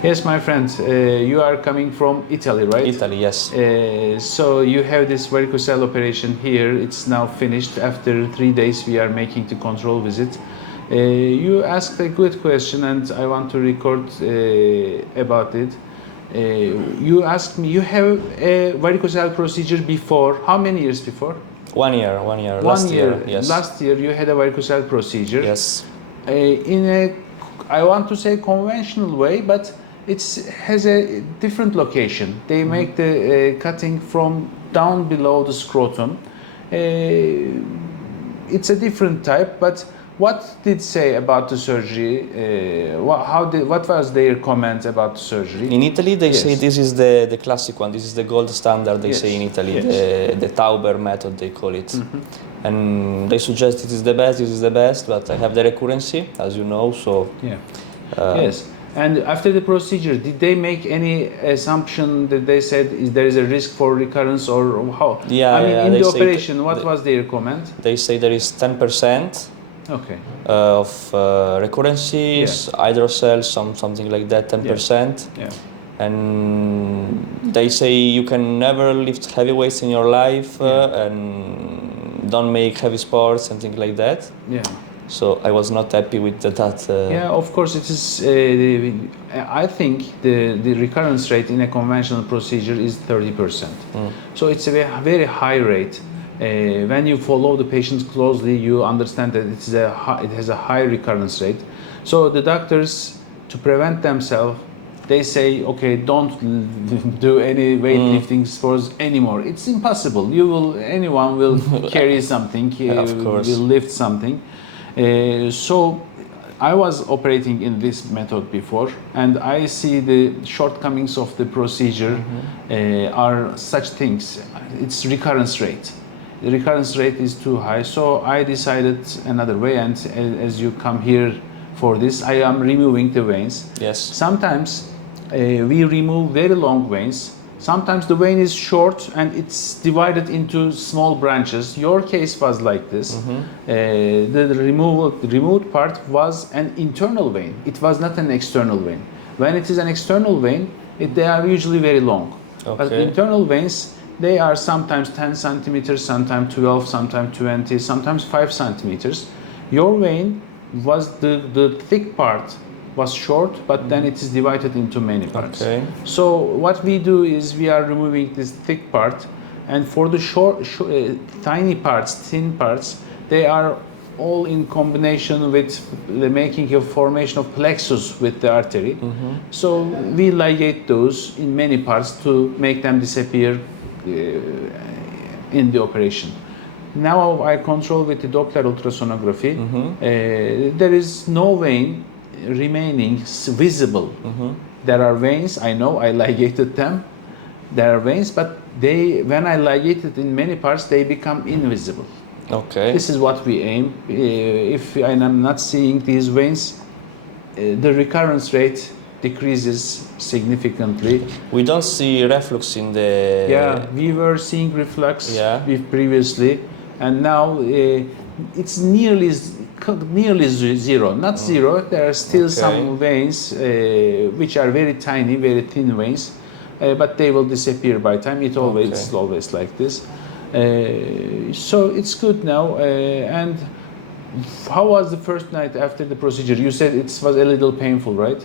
Yes, my friend, you are coming from Italy, right? Italy, yes. So you have this varicocele operation here. It's now finished. After 3 days, we are making the control visit. You asked a good question, and I want to record about it. You asked me, you have a varicocele procedure before. How many years before? 1 year. Last year, yes. Last year, you had a varicocele procedure. Yes. In a, I want to say conventional way, but it has a different location. They make the cutting from down below the scrotum. It's a different type, but what did say about the surgery? What was their comment about the surgery? In Italy, they Yes. say this is the classic one. This is the gold standard. They Yes. say in Italy, Yes. the Tauber method, they call it. And they suggest it is the best. This is the best, but I have the recurrency, as you know. So Yeah. Yes. And after the procedure, did they make any assumption that they said there is a risk for recurrence or how? Yeah, I mean, yeah, in they the say operation, what was their comment? they say there is 10%. Okay. Of recurrences, hydrocele, something like that, 10%. Yeah. And they say you can never lift heavy weights in your life and don't make heavy sports and things like that. Yeah. So I was not happy with that. Yeah, of course it is. I think the recurrence rate in a conventional procedure is 30%. So it's a very high rate. When you follow the patient closely, you understand that it has a high recurrence rate. So the doctors, to prevent themselves, they say, okay, don't do any weightlifting sports anymore. It's impossible. Anyone will carry something, of course. will lift something. So I was operating in this method before, and I see the shortcomings of the procedure are such things. It's recurrence rate. The recurrence rate is too high, so I decided another way, and as you come here for this, I am removing the veins. Yes. Sometimes we remove very long veins. Sometimes the vein is short and it's divided into small branches. Your case was like this. The removed part was an internal vein. It was not an external vein. When it is an external vein, they are usually very long. Okay. But the internal veins, they are sometimes 10 centimeters, sometimes 12, sometimes 20, sometimes 5 centimeters. Your vein was the thick part was short, but then it is divided into many parts. Okay. So what we do is we are removing this thick part, and for the tiny parts, thin parts, they are all in combination with the making of formation of plexus with the artery. So we ligate those in many parts to make them disappear in the operation. Now I control with the Doppler ultrasonography. There is no vein remaining visible. There are veins, I know, I ligated them. There are veins, but when I ligate it in many parts, they become invisible. Okay. This is what we aim. If I'm not seeing these veins, the recurrence rate decreases significantly. We don't see reflux in the... Yeah, we were seeing reflux previously, and now it's nearly zero. Not zero, there are still some veins which are very tiny, very thin veins, but they will disappear by time. It's always like this. So it's good now. And how was the first night after the procedure? You said it was a little painful, right?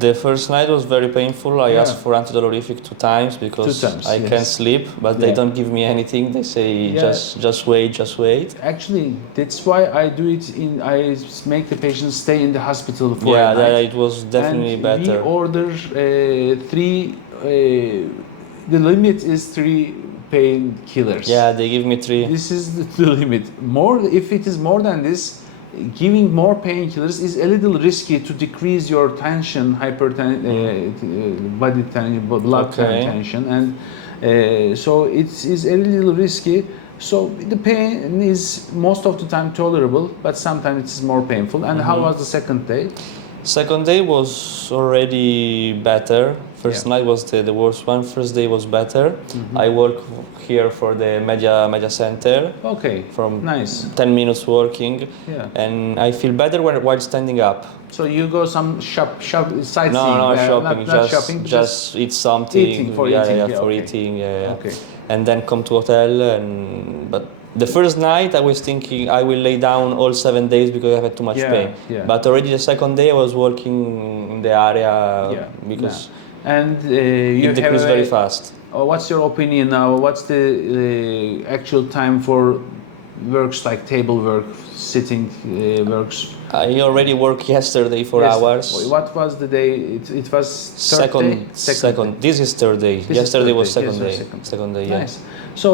The first night was very painful. I asked for antidolorific 2 times because I can't sleep, but they don't give me anything. They say just wait. Actually, that's why I do it. I make the patient stay in the hospital for a night. It was definitely better. We order 3. The limit is 3 painkillers. Yeah, they give me 3. This is the limit. If it is more than this, giving more painkillers is a little risky to decrease your tension, body tension, blood tension, and so it is a little risky. So the pain is most of the time tolerable, but sometimes it's more painful. And how was the second day? Second day was already better. First Yeah. night was the worst one. First day was better. I work here for the media center. Okay. From Nice. 10 minutes walking, Yeah. and I feel better while standing up. So you go some sightseeing? No, shopping. Not just shopping, but just eat something. eating, for yeah, eating. Yeah, Yeah, for okay. eating. Yeah. Okay. And then come to hotel. But the first night I was thinking I will lay down all 7 days because I had too much Yeah, pain. yeah. But already the second day I was walking in the area Yeah. because And you it decreased have very fast. What's your opinion now? What's the actual time for works like table work, sitting works? I already worked yesterday for Yes. hours. What was the day? It was third day? Second. Day. This is third day. This is Yesterday third was day. second Yes, day. second. Second day. Yeah. Nice. So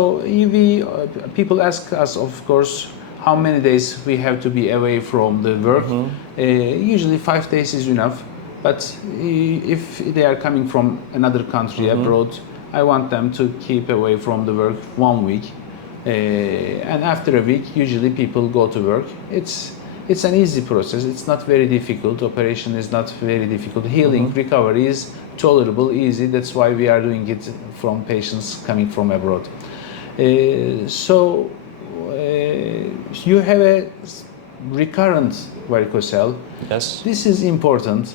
people ask us, of course, how many days we have to be away from the work. Usually 5 days is enough. But if they are coming from another country abroad, I want them to keep away from the work 1 week. And after a week, usually people go to work. It's an easy process. It's not very difficult. Operation is not very difficult. Healing, recovery is tolerable, easy. That's why we are doing it from patients coming from abroad. So you have a recurrent varicocele. Yes. This is important.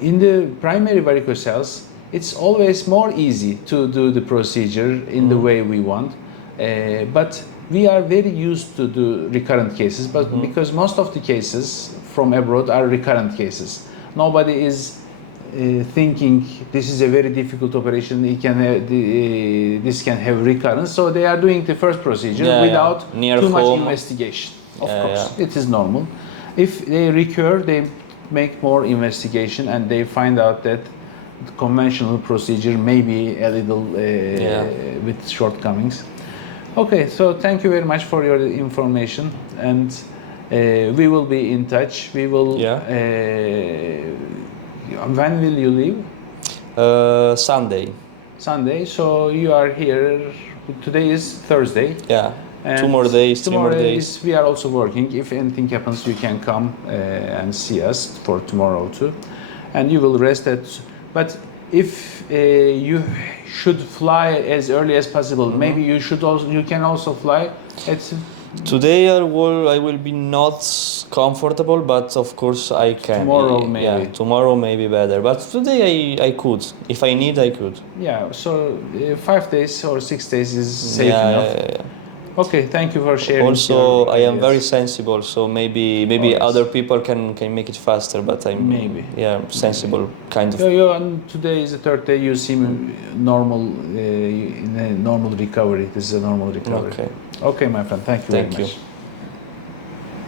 In the primary varicocele, it's always more easy to do the procedure in the way we want. But we are very used to do recurrent cases, but because most of the cases from abroad are recurrent cases. Nobody is thinking this is a very difficult operation, this can have recurrence, so they are doing the first procedure without Near too much home. investigation. Of course, it is normal. If they recur, they make more investigation and they find out that the conventional procedure may be a little with shortcomings. Okay, so thank you very much for your information, and we will be in touch. We will. When will you leave? Sunday. Sunday. So you are here. Today is Thursday. Yeah. And 2 more days, 3 more days. We are also working. If anything happens, you can come and see us for tomorrow too, and you will rest at. But if you should fly as early as possible, maybe you can also fly. Today I will be not comfortable, but of course I can. Tomorrow maybe. Yeah, tomorrow maybe better, but today I could. If I need, I could. Yeah. So 5 days or 6 days is safe enough. Yeah. Okay, thank you for sharing. Also, I am very sensible, so maybe other people can make it faster, but I'm sensible kind of. And today is the third day. You seem normal in a normal recovery. This is a normal recovery. Okay. Okay, my friend. Thank you very much.